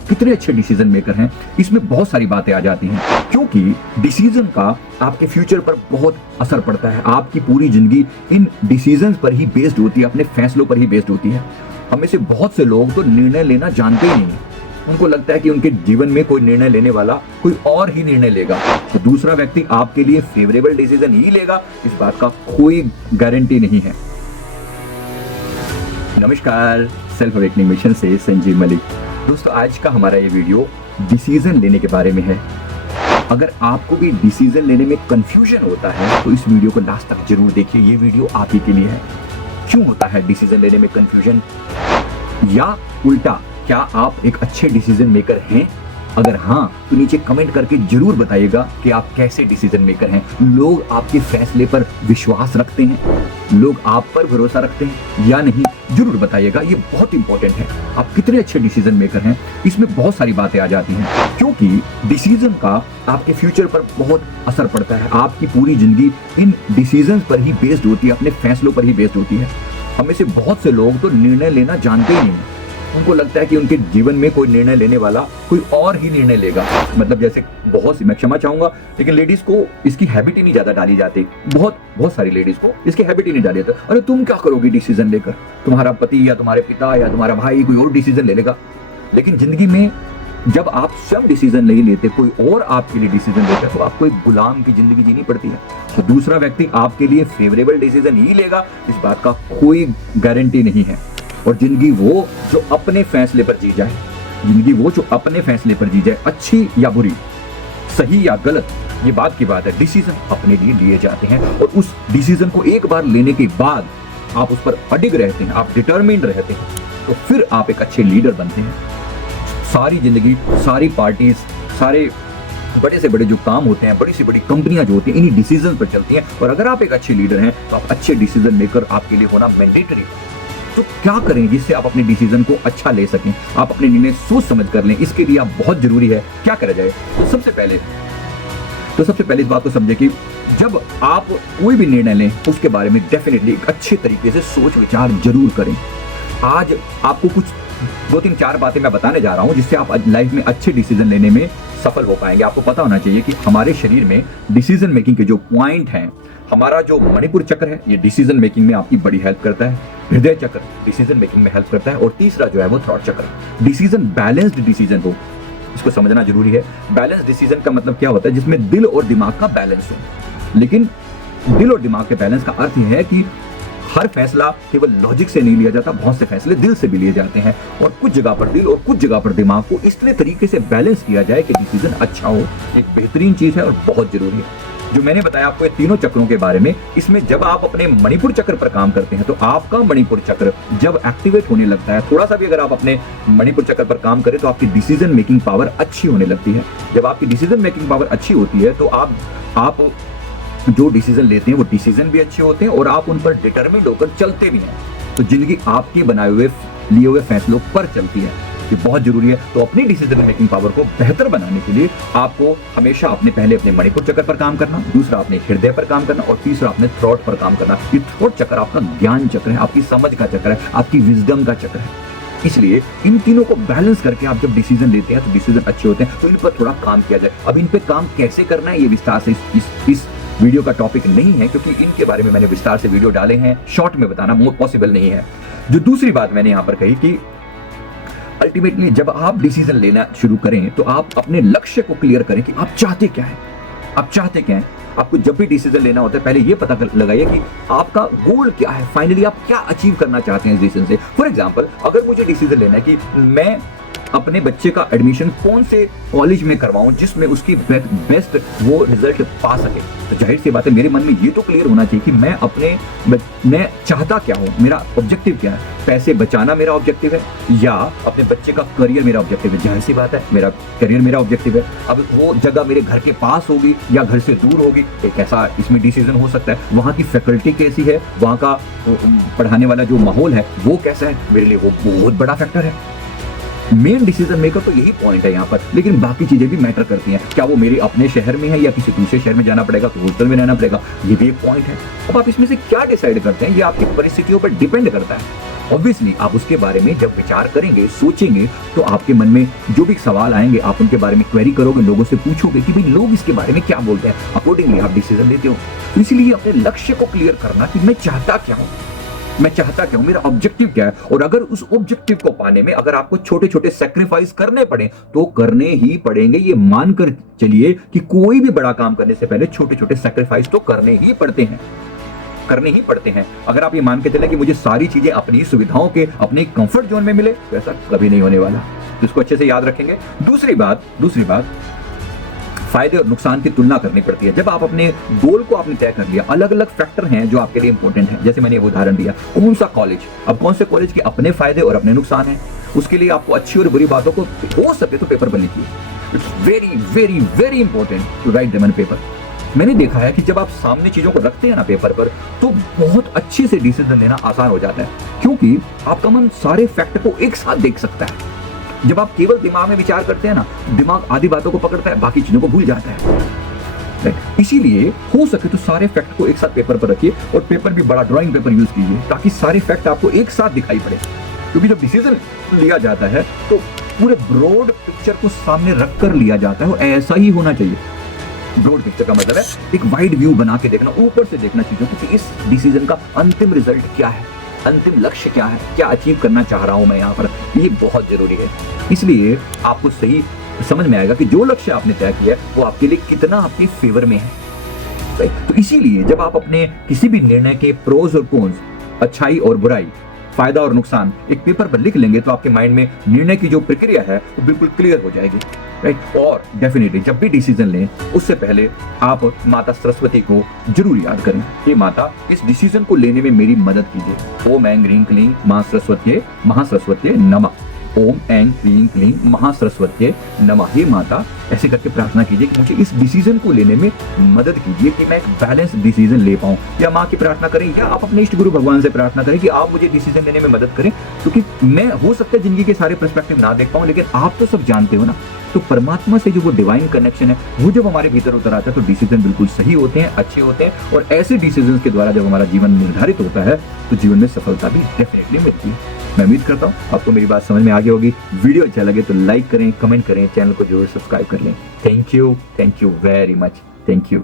आप कितने अच्छे डिसीजन मेकर हैं, इसमें बहुत सारी बातें आ जाती हैं, क्योंकि डिसीजन का आपके फ्यूचर पर बहुत असर पड़ता है। आपकी पूरी जिंदगी इन डिसीजंस पर ही बेस्ड होती है, अपने फैसलों पर ही बेस्ड होती है। हमें से बहुत से लोग तो निर्णय लेना जानते ही नहीं, उनको लगता है कि उनके जीवन में कोई निर्णय लेने वाला कोई और ही निर्णय लेगा, तो दूसरा व्यक्ति आपके लिए फेवरेबल डिसीजन ही लेगा, इस बात का कोई गारंटी नहीं है। नमस्कार, सेल्फ अवेकनिंग मिशन से संजीव मलिक। दोस्तों, आज का हमारा ये वीडियो डिसीजन लेने के बारे में है। अगर आपको भी डिसीजन लेने में कंफ्यूजन होता है तो इस वीडियो को लास्ट तक जरूर देखिए, ये वीडियो आप ही के लिए है। क्यों होता है डिसीजन लेने में कंफ्यूजन, या उल्टा क्या आप एक अच्छे डिसीजन मेकर हैं? अगर हाँ, तो नीचे कमेंट करके जरूर बताइएगा कि आप कैसे डिसीजन मेकर हैं। लोग आपके फैसले पर विश्वास रखते हैं, लोग आप पर भरोसा रखते हैं या नहीं, जरूर बताइएगा। ये बहुत इंपॉर्टेंट है, आप कितने अच्छे डिसीजन मेकर हैं, इसमें बहुत सारी बातें आ जाती हैं, क्योंकि डिसीजन का आपके फ्यूचर पर बहुत असर पड़ता है। आपकी पूरी जिंदगी इन डिसीजन पर ही बेस्ड होती है, अपने फैसलों पर ही बेस्ड होती है। हमें से बहुत से लोग तो निर्णय लेना जानते ही नहीं, उनको लगता है कि उनके जीवन में कोई निर्णय लेने वाला कोई और ही निर्णय लेगा। मतलब जैसे बहुत सी, मैं क्षमा चाहूंगा, लेकिन लेडीज को इसकी हैबिट ही नहीं ज्यादा डाली जाती। बहुत सारी लेडीज को इसकी हैबिट ही नहीं डाली जाती। अरे तुम क्या करोगी डिसीजन लेकर, तुम्हारा पति या तुम्हारे पिता या तुम्हारा भाई कोई और डिसीजन ले लेगा। लेकिन जिंदगी में जब आप स्वयं डिसीजन नहीं लेते, कोई और आपके लिए डिसीजन लेता है, तो आपको एक गुलाम की जिंदगी जीनी पड़ती है। तो दूसरा व्यक्ति आपके लिए फेवरेबल डिसीजन ही लेगा, इस बात का कोई गारंटी नहीं है। और जिंदगी वो जो अपने फैसले पर जी जाए, जिंदगी वो जो अपने फैसले पर जी जाए, अच्छी या बुरी, सही या गलत, ये बात की बात है। डिसीजन अपने लिए लिए जाते हैं और उस डिसीजन को एक बार लेने के बाद आप उस पर अडिग रहते हैं, आप डिटरमिन्ड रहते हैं, तो फिर आप एक अच्छे लीडर बनते हैं। सारी जिंदगी, सारी पार्टीज, सारे बड़े से बड़े जो काम होते हैं, बड़ी से बड़ी कंपनियां जो होती हैं, इन्हीं डिसीजन पर चलती हैं। और अगर आप एक अच्छे लीडर हैं तो आप अच्छे डिसीजन मेकर आपके लिए होना मैंडेटरी है। तो क्या करें जिससे आप अपने डिसीजन को अच्छा ले सकें, आप अपने निर्णय सोच समझ कर लें, इसके लिए आप बहुत जरूरी है। क्या करा जाए? तो सबसे पहले इस बात को समझे कि जब आप कोई भी निर्णय लें उसके बारे में डेफिनेटली एक अच्छे तरीके से सोच विचार जरूर करें। आज आपको कुछ 2-3-4 बातें मैं बताने जा रहा हूं जिससे आप लाइफ में अच्छे डिसीजन लेने में सफल हो पाएंगे। आपको पता होना चाहिए कि हमारे शरीर में डिसीजन मेकिंग के जो पॉइंट हैं, हमारा जो मणिपुर चक्र है, ये डिसीजन मेकिंग में आपकी बड़ी हेल्प करता है। हृदय चक्र डिसीजन मेकिंग में हेल्प करता है। और तीसरा जो है वो थॉट चक्र। डिसीजन बैलेंस्ड डिसीजन हो, इसको समझना जरूरी है। बैलेंस डिसीजन का मतलब क्या होता है? जिसमें दिल और दिमाग का बैलेंस हो। लेकिन दिल और दिमाग के बैलेंस का अर्थ है कि हर फैसला केवल लॉजिक से नहीं लिया जाता, बहुत से फैसले दिल से भी लिए जाते हैं। और कुछ जगह पर दिल और कुछ जगह पर दिमाग को इसलिए तरीके से बैलेंस किया जाए कि डिसीजन अच्छा हो। एक बेहतरीन चीज है और बहुत जरूरी है। जो मैंने बताया आपको ये तीनों चक्रों के बारे में, इसमें जब आप अपने मणिपुर चक्र पर काम करते हैं तो आपका मणिपुर चक्र जब एक्टिवेट होने लगता है, थोड़ा सा भी अगर आप अपने मणिपुर चक्र पर काम करें तो आपकी डिसीजन मेकिंग पावर अच्छी होने लगती है। जब आपकी डिसीजन मेकिंग पावर अच्छी होती है तो आप जो डिसीजन लेते हैं वो डिसीजन भी अच्छे होते हैं और आप उन पर डिटरमिन्ड होकर चलते भी हैं। तो जिंदगी आपकी बनाए हुए लिए हुए फैसलों पर चलती है। ये बहुत जरूरी है। तो अपनी डिसीजन मेकिंग पावर को बेहतर बनाने के लिए आपको हमेशा पहले अपने मणिपुर चक्र पर काम करना, दूसरा अपने हृदय पर काम करना और तीसरा अपने थॉट पर काम करना। ये थॉट चक्र आपका ज्ञान चक्र है, आपकी समझ का चक्र है, आपकी विजडम का चक्र है। इसलिए इन तीनों को बैलेंस करके आप जब डिसीजन लेते हैं तो डिसीजन अच्छे होते हैं। तो इन पर थोड़ा काम किया जाए। अब इन पे काम कैसे करना है ये विस्तार से इस वीडियो का टॉपिक नहीं है, क्योंकि इनके बारे में मैंने विस्तार से वीडियो डाले हैं। शॉर्ट में बताना पॉसिबल नहीं है। जो दूसरी बात मैंने यहाँ पर कही कि अल्टीमेटली जब आप डिसीजन लेना शुरू करें तो आप अपने लक्ष्य को क्लियर करें कि आप चाहते क्या हैं। आप चाहते क्या हैं? आपको जब भी डिसीजन लेना होता है पहले ये पता लगाइए कि आपका गोल क्या है, फाइनली आप क्या अचीव करना चाहते हैं इस डिसीजन से। फॉर एग्जांपल, अगर मुझे डिसीजन लेना है कि मैं अपने बच्चे का एडमिशन कौन से कॉलेज में करवाऊं जिसमें उसकी बेस्ट वो रिजल्ट पा सके, तो जाहिर सी बात है मेरे मन में ये तो क्लियर होना चाहिए कि मैं चाहता क्या हूं, मेरा ऑब्जेक्टिव क्या है। पैसे बचाना मेरा ऑब्जेक्टिव है या अपने बच्चे का करियर मेरा ऑब्जेक्टिव है? जाहिर सी बात है मेरा करियर मेरा ऑब्जेक्टिव है। अब वो जगह मेरे घर के पास होगी या घर से दूर होगी, एक ऐसा इसमें डिसीजन हो सकता है। वहाँ की फैकल्टी कैसी है, वहाँ का पढ़ाने वाला जो माहौल है वो कैसा है, मेरे लिए वो बहुत बड़ा फैक्टर है। मेन डिसीजन मेकर तो यही पॉइंट है यहाँ पर, लेकिन बाकी चीजें भी मैटर करती हैं। क्या वो मेरे अपने शहर में है या किसी दूसरे शहर में जाना पड़ेगा, तो हॉस्टल में रहना पड़ेगा, ये भी एक पॉइंट है। अब आप इसमें से क्या डिसाइड करते हैं ये आपकी परिस्थितियों पर डिपेंड करता है। ऑब्वियसली आप उसके बारे में जब विचार करेंगे, सोचेंगे, तो आपके मन में जो भी सवाल आएंगे आप उनके बारे में क्वेरी करोगे, लोगों से पूछोगे कि भाई लोग इसके बारे में क्या बोलते हैं, अकॉर्डिंगली आप डिसीजन लेते हो। तो इसलिए अपने लक्ष्य को क्लियर करना कि मैं चाहता क्या हूं, मैं चाहता क्या हूं, मेरा ऑब्जेक्टिव क्या है। और अगर उस ऑब्जेक्टिव को पाने में अगर आपको छोटे छोटे सेक्रीफाइस करने पड़े तो करने ही पड़ेंगे। ये मानकर चलिए कि कोई भी बड़ा काम करने से पहले छोटे छोटे सेक्रीफाइस तो करने ही पड़ते हैं, करने ही पड़ते हैं। अगर आप ये मान के चले कि मुझे सारी चीजें अपनी सुविधाओं के अपने कंफर्ट जोन में मिले, तो ऐसा कभी नहीं होने वाला। तो इसको अच्छे से याद रखेंगे। दूसरी बात फायदे और नुकसान की तुलना करनी पड़ती है। जब आप अपने गोल को आपने तय कर लिया, अलग अलग फैक्टर हैं जो आपके लिए इंपॉर्टेंट हैं। जैसे मैंने वो उदाहरण दिया, कौन सा कॉलेज, अब कौन से कॉलेज के अपने फायदे और अपने नुकसान हैं। उसके लिए आपको अच्छी और बुरी बातों को हो सके तो पेपर पर लिखिए। It's very very very important to write them on paper. मैंने देखा है कि जब आप सामने चीजों को रखते हैं ना पेपर पर, तो बहुत अच्छे से डिसीजन लेना आसान हो जाता है, क्योंकि आपका मन सारे फैक्ट को एक साथ देख सकता है। जब आप केवल दिमाग में विचार करते हैं ना, दिमाग आधी बातों को पकड़ता है, बाकी चीजों को भूल जाता है। इसीलिए हो सके तो सारे फैक्ट को एक साथ पेपर पर रखिए, और पेपर भी बड़ा ड्राइंग पेपर यूज कीजिए, ताकि सारे फैक्ट आपको एक साथ दिखाई पड़े। क्योंकि जब डिसीजन लिया जाता है तो पूरे ब्रॉड पिक्चर को सामने रखकर लिया जाता है, और ऐसा ही होना चाहिए। ब्रॉड पिक्चर का मतलब है एक वाइड व्यू बना के देखना, ऊपर से देखना चीजों को कि इस डिसीजन का अंतिम रिजल्ट क्या है, अंतिम लक्ष्य क्या है, क्या अचीव करना चाह रहा हूं मैं यहाँ पर। ये बहुत जरूरी है। इसलिए आपको सही समझ में आएगा कि जो लक्ष्य आपने तय किया है वो आपके लिए कितना आपके फेवर में है। तो इसीलिए जब आप अपने किसी भी निर्णय के प्रोज और कॉन्स, अच्छाई और बुराई, फायदा और नुकसान एक पेपर पर लिख लेंगे, तो आपके माइंड में निर्णय की जो प्रक्रिया है वो बिल्कुल क्लियर हो जाएगी, राइट। और डेफिनेटली जब भी डिसीजन लें उससे पहले आप माता सरस्वती को जरूर याद करें कि माता इस डिसीजन को लेने में मेरी मदद कीजिए। ओम ऐं ह्रीं क्लीं महासरस्वत्यै नमः। ओम ऐं ह्रीं क्लीं महासरस्वत्यै नमः। हे माता, ऐसे करके प्रार्थना कीजिए कि मुझे इस डिसीजन को लेने में मदद कीजिए कि मैं एक बैलेंस डिसीजन ले पाऊं। या माँ की प्रार्थना करें, या आप अपने इष्ट गुरु भगवान से प्रार्थना करें कि आप मुझे डिसीजन लेने में मदद करें, क्योंकि मैं हो सकता है जिंदगी के सारे पर्सपेक्टिव ना देख पाऊं, लेकिन आप तो सब जानते हो ना। तो परमात्मा से जो वो डिवाइन कनेक्शन है वो जब हमारे भीतर उतर आता है तो डिसीजन बिल्कुल सही होते हैं, अच्छे होते हैं। और ऐसे डिसीजन के द्वारा जब हमारा जीवन निर्धारित होता है तो जीवन में सफलता भी डेफिनेटली मिलती है। मैं उम्मीद करता हूँ आपको मेरी बात समझ में आ गई होगी। वीडियो अच्छा लगे तो लाइक करें, कमेंट करें, चैनल को जरूर सब्सक्राइब कर लें। Thank you very much. Thank you.